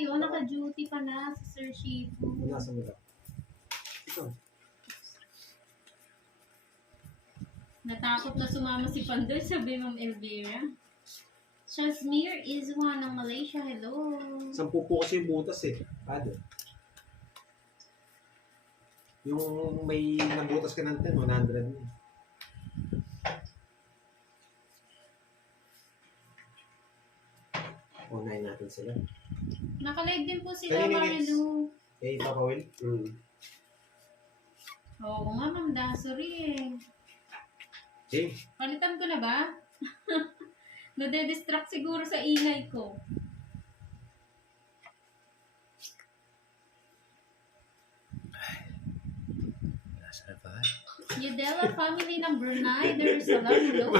tayo. Naka-duty pa na si Sir Shifu. Nasa mo lang. Ito. Natakot na sumama si Pandoy, sabi Ma'am Elvira. Shazmir Izwan ng Malaysia, hello. 10 po kasi yung butas eh. Ado. Yung may nabutas ka ng 10, 100 na. Unahin natin sila. Nakalive din po sila, Kanina Marilu. Eh, Papa Will? Oo nga, Ma'am Dasuri eh. Eh, Palitan ko na ba? Nade-distract siguro sa ingay ko. Nasa ba? Yudela family number 9. There's a lot of hello.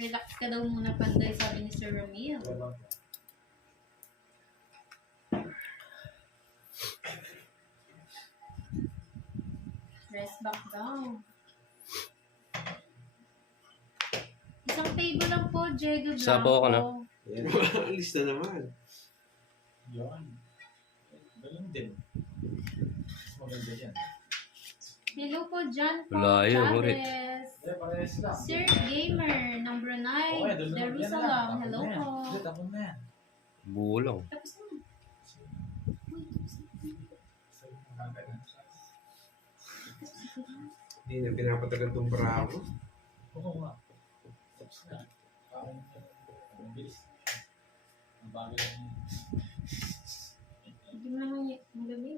Relax ka daw muna, Panday, sabi ni Sir Ramil. Rest back daw. Isang table lang po, Diego Blanco. Sabaw ka na. yan. Alis na naman. Yun. Ganun din. Mas maganda yan. Hello po, John Paul Malayo, Murit. Chavez. Eh, parehas lang. Sir Gamer, number 9, Okay, doon na. Yan na Jerusalem. lang. Hello Tapos na yan. po. Hindi, tapos na yan. Bulang. Tapos na. Uy, tapos na. Hindi na pinapatagal itong bravo. Oo nga. Tapos na. Parang ang bilis. Ang bagay lang yun. Hindi mo naman yung gabi.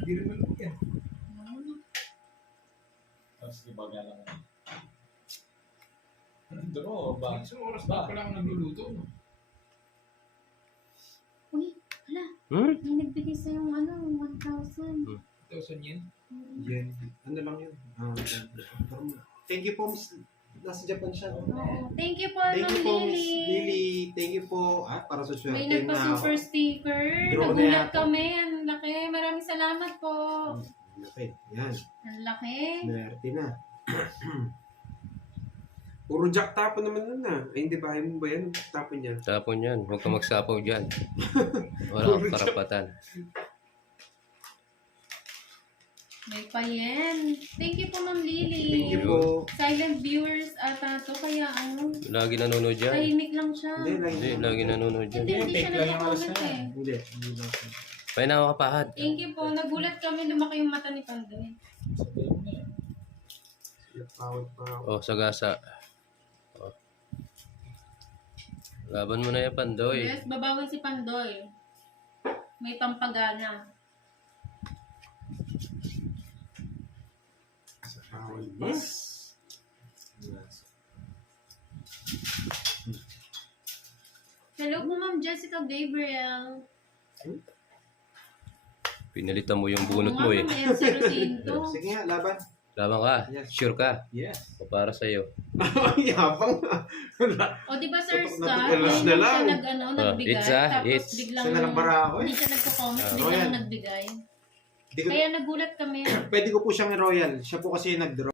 Hindi rin malapit yan. Tapos ibaga lang yun. Draw ba? Isang oras na pala ako nagluluto. Uy, hala. May nagbigay sa yung 1,000. 1,000 yen. Yan. Ano lang yun? Thank you po, Miss. Nasa Japan siya. Oo. Thank you po, Thank Ma'am you po, Miss Lily. Lily. Thank you po. Para sa swerte May nagpa-super sticker. Draw na Nagulat yata. kami. Ang laki. Maraming salamat po. Okay, yan. Ang laki. Swerte na. Puro jack tapon naman nun na. Ay, hindi ba? Ayaw mo ba yan? Tapon yan. Tapon yan. Huwag ka magsapaw dyan. Wala kang karapatan. May pa-yen. Thank you po, Ma'am Lily. Thank you po. Silent viewers ata to. Kaya Lagi nanonood dyan. tahimik lang siya. Hindi, lagi nanonood dyan. Hindi siya Take lang yung alas nag-comment na eh. yan. Hindi. Hindi lang. Painawa ka pahad. Thank you po. Nagulat kami. Lumaki yung mata ni Pandoy. Sabihin mo na yan. Pawat pa. Oh, sagasa. Oh. Laban mo na yan, Pandoy. Yes, babawi si Pandoy. May pampagana. Sa pawat. Yes. Hello po, Ma'am Jessica Gabriel. Pinalitan mo yung bunot mo eh. Ma'am Elsie Rosinto. Sige nga, laban. Laban ka. Yes. Sure ka. Yes. O para sa'yo. Yabang. O di ba Sir Tutok Scott, na tutok na lang. siya nagbigay, it's ah, tapos it's. biglang, Siya na lang bara ako eh. hindi siya nagko-comment, Ah, biglang Royal. nagbigay. Hindi ko, Kaya nagulat kami. pwede ko po siyang i-royal. Siya po kasi yung nag-draw.